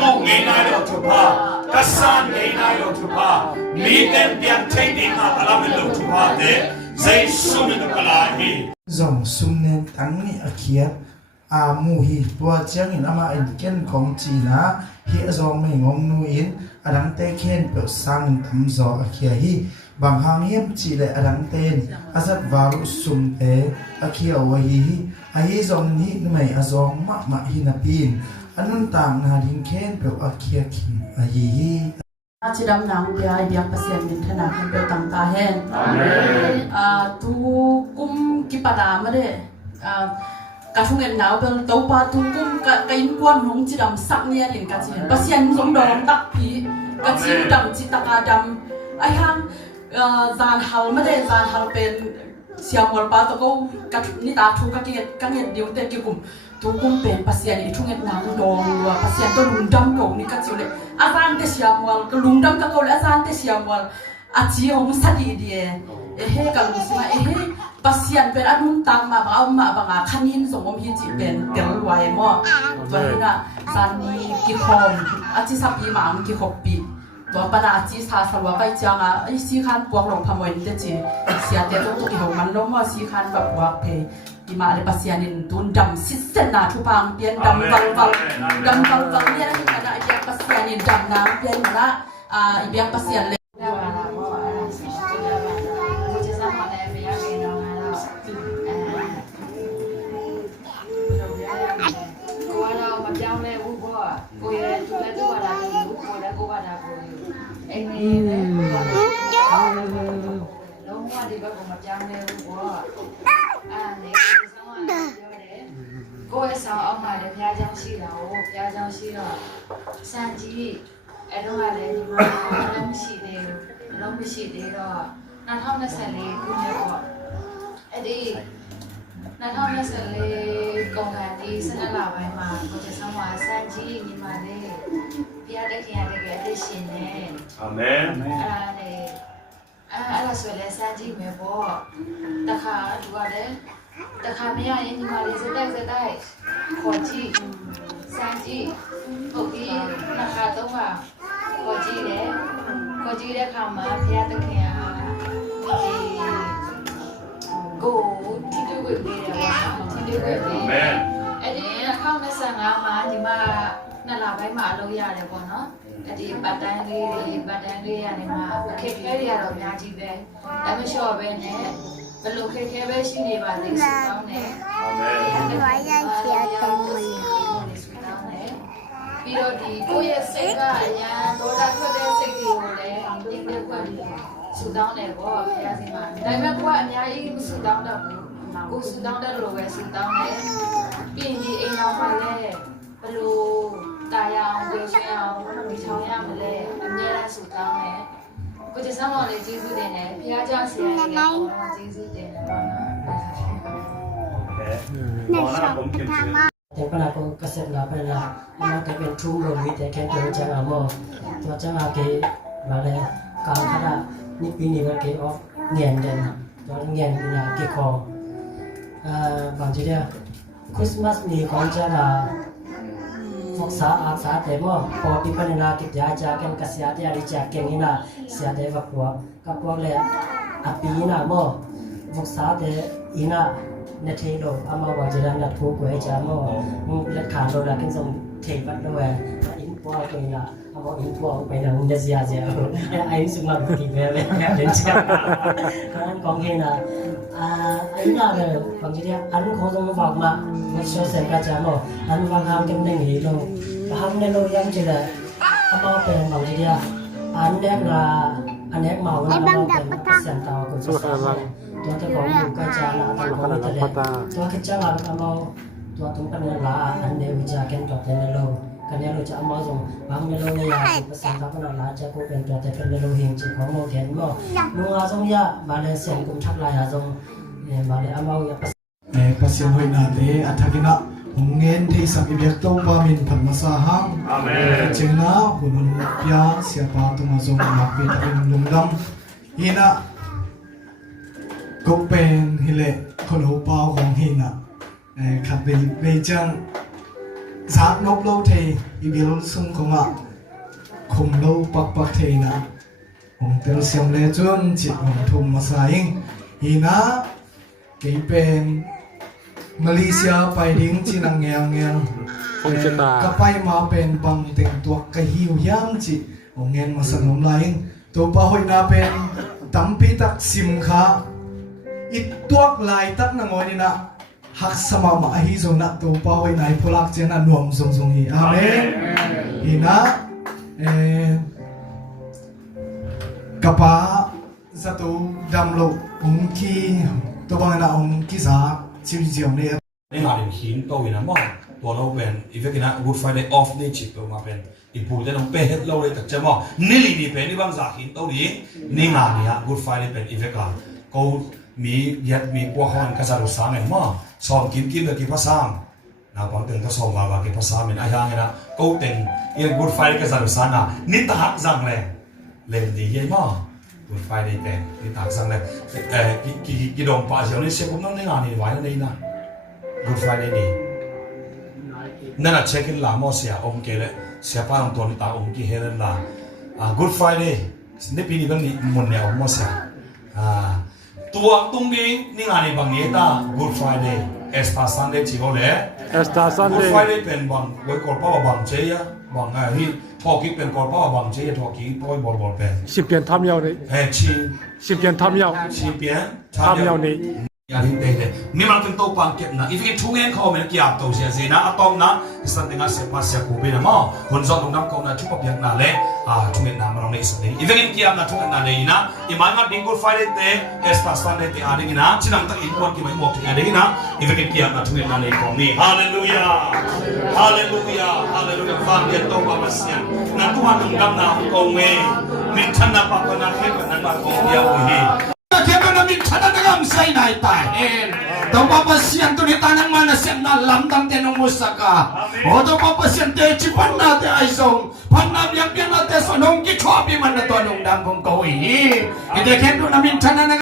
mo ngay na lo tupa kasan ngay na lo tupa miten pian taking na alam lo tupa de zai sumin kalahi zong sumnen tangi akhia mu hi tua chiang in ama in ken kong chi na hi azong mai ngom nu in adang te khen pe sang tam zo akhia hi bang hang yem chi le adang ten azat waru sum te akhia wa hi ai zong ni mai azong ma hi na pin anun tang na ding khen pe akhia khin a hi Aci dam nang dia dia pasien min thana kan pe tang ta hen tu kum ki pada made ka thungen naw bel to pa tu kum ka in kwan hong chi dam sak nia rin ka chi pasien som dom tak pi ka chi dam chi taka dam ai hang zan hal made zan hal pen siam wal pa to ko ka ni ta thu ka nget diu te ki kum tu kum pen pasien i thungen nang dom wa pasien to lung dam ko ni ka chi le asan te siam wal ka lung dam ka ko le asan te siam wal a chi hong sa di die he ka lu sima he pasien pen anun tang ma ba ma ba nga khanin songom hi chi pen tel wai mo to na san ni ki khom a chi sapi ma am ki khop pi to pa na chi sa sa wa kai changa ai si khan puak lo phamoi te chi sia te to ki ho man lo mo si khan ba puak pe i ma le pasien in tun dam sit sen na thu pang pian dam wal ne ni kana ya pasien in dam na pian na i biak pasien le cô ấy sao ông mà được nhà trong xí đâu sang chi ở đâu mà để mà nó mới xí đều rồi nó không nó sẽ lấy cũng nhiều ấy đi nó không nó sẽ lấy công an đi sẽ nó làm vậy mà côจะxong mà sang chi nhưng mà đi phía đây kia đây cái xin nè amen này ala sẽ lấy sang chi mấy bộ ta khá đùa đấyแต่คาไม่ยากยังมาเลยจะได้ขอจีสร้างจีพวกที่ราคาต้องว่าขอจีได้คำมาพยาตะเคียกูที่ดูกุดีอันนี้เข้ามาสั่งเอามาที่มานั่นเราไปมาเราอยากเลยก่อนเนาะอันนี้บัตรแดงเลยอันนี้มาเคสแค่เดียวเราไม่จีบเลยแต่ไม่ชอบเลยเนี่ยบลูเคเคပဲရှိနေပါသေးတယ်ကောင်းတယ်အာမင်ဘာရချီတုံးမလို့ပြီးတော့ဒီကိုယ့်ရဲ့စိတ်ကအရာဒေါသထွက်တဲ့စိတ်တွေကိုလည်းဒီနေ့ကဆူတောင်းတယ်ပေါ့ဘုရားရှင်မှာဒါပေမဲ့ကိုကအများကြီးမဆူတောင်းတော့ဘူးကိုဆူတောင်းတဲ့လိုပဲဆူတောင်းတယ်ပြီးရင်ဒီအိမ်တော်မှာလည်းဘလို့တာယာအောင်ဝေဆွေးအောင်ဒီချောင်းရမလဲအများအားဆူတောင်းတယ်ကိုจะสร้างอะไรจีซูတင်တယ်ဖျားเจ้าဆရာကြီးလည်းจีซูတင်တယ်ပေါ့နော်แต่ปนาก็เกษตรลาไปละมาเก็บเป็นทุ่งลงวิแต่แค่เดินจังอ่ะมั้งตัวจังอ่ะเก็บมาเลยกลางขนาดนี่ปีนี้ก็เก็บออกเงียนเด่นตัวเงียนเป็นอย่างเก็บของบางทีเนี่ยคริสต์มาสนี่ของจังอ่ะฟอกษาอาสาแต่ว่าพอปีพันนากิจยาจากกันกษยาที่อาริจากเก่งนี่นะเสียแต่ว่ากับพวกเลยอาปีน่ะมั้งฟอกษาแต่อีน่ะในเทโลอามาว่าจะได้นัดผู้ป่วยจะมั้งเล็ดขาโลดากินส่งเทปัดด้วยอินปัวตัวนี้นะอามาอินปัวไปนะมุนเดียเสียไอ้สุมาบุตรีเว้ยเดินช้าเพราะนั้นของเฮน่ะไอ้น่ะเลยบางทีเนี่ยอันของตรงฝากมาไม่ช่วยเสกจะมั้งอันวางหางเก็บในนี้ลงหางในโลยังจะได้อามาเป็นบางทีเนี่ยอันเนี้ยนะอันเนี้ยเมาแล้วอามาเป็นเสียงตาคนสุดท้ายตัวเจ้าของอยู่ก็จะละตัวของนี่แต่ตัวคิดจะละอามาตัวตรงกันละอันเดียวจะเก็บตัวแต่ในโลกันเนี่ยเราจะอามาส่งบางเมโลเนี่ยภาษาเขาเป็นละจะกูเป็นตัวแต่เป็นเมโลหิงจีของโมเทนมั้งลุงอาส่งยาบาเลเซียนกุมทักลายอาส่งบาเลอามาอย่าภาษาหอยนาเตอัฐกินะหงเงินที่สักอิเบียกโตปามินพันมาสาหังอาเมนเจนะหุ่นพิยาเสียปาตุมาส่งนักเวทเป็นลุงดำฮินะก็เป็นฮิเลคนหูเปาของฮินะขัดเบจัง Zak nop lo the ibil sum konga khum lo pak the na ong tel siam le chun chit ong thum masaing ina ke pen Malaysia pai ding chinang ngang คงชะตา ka pai ma pen bang teng tuak ka hiu yam chi ong ngen masanom laing to pa hoi na pen tampi tak sim kha it tuak lai tak na ngoi na hak sama ma hi zo na to pa hoi nai pholak chen anuam zong zong hi amen ina kapa satu damlo ong ki to bang na ong ki sa chiu jiom le นี่มาเป็นหินโตอีนะมั้งตัวเราเป็นอีเวกินะ Good Friday off นี่จิตมาเป็นอีปูจะต้องเปเฮ็ดเราเลยแต่จะมั้งนี่ลีนี่เป็นนี่บางจากหินโตดีนี่งานนี้ฮะ Good Friday เป็นอีเวกันเขามียัดมีกว่าคนกระจายสารเองมั้งสอนกินกับกินภาษานะบางทีก็สอนว่ากินภาษาเป็นอะไรนะเขาเต็งอี Good Friday กระจายสารนะนี่ตาหักจังเลยเล่นดียังมั้ง Good Friday เป็นนี่ตาหักจังเลยกี่ดองปลาเชียวนี่เสียผมต้องในงานนี้ไว้นั่นเองนะ Good Friday นี่นั่นน่ะเช็คอินลาโมเสียองค์เกลเสียป้าองตัวนี้ตาองค์กี่เฮเลนลาGood Friday นี่ปีนี้ก็นี่มุนเนี่ยองค์โมเสียตัวตรงนี้นี่งานในบางนี้ตา Good Friday Easter Sunday จีโอเล่ เอสตาซัน Good เดย์ Friday เป็นบางไว้กอดป้าบางเจียบางที่ทอกี้เป็นกอดป้าบางเจียทอกี้ป้อยบอลเป็น สิบเปลี่ยนทำยาวนี่ ชี สิบเปลี่ยนทำยาว ชีเปียน ทำยาวนี่ อย่างที่เด็กๆนี่มันเป็นตัวปังเก็บนะอีกที่ทุ่งเงินเขาเป็นเกี่ยวตัวเสียสินะอะตอมนะสันติงาเสียมาเสียกูเป็นมั้งคนจอดตรงนั้นเขานะชุบปะเบียงนั่นแหละทุ่งเงินน้ำมันเอาในสันติอีกที่เกี่ยวนะทุ่งเงินนั่นเลยนะอีมันก็ดิ้งกูไฟเดย์เอสตาสตันเดย์อะไรนะชินังตั้งอินวันกี่ไม่หมดที่อะไรนะอีกที่เกี่ยวนะทุ่งเงินนั่นเลยของนี่ฮาเลลูยาฮาเลลูยาฮาเลลูยาฟังเดียตัวมาเสียงนั่นตัวมันดำน้ำของเมย์มิชันนับปะกันนักเก็บนั่นมาของเดียวเฮKaya namin kananagam sa inay tahin. Daw papasyan to ni tanang manasyan na lamdam tinong musaka. O daw papasyan te chipan natin ay song. Panabiyang natin sa nung kichobi man na to anong dambong kawihin. Hindi kaya namin kananagam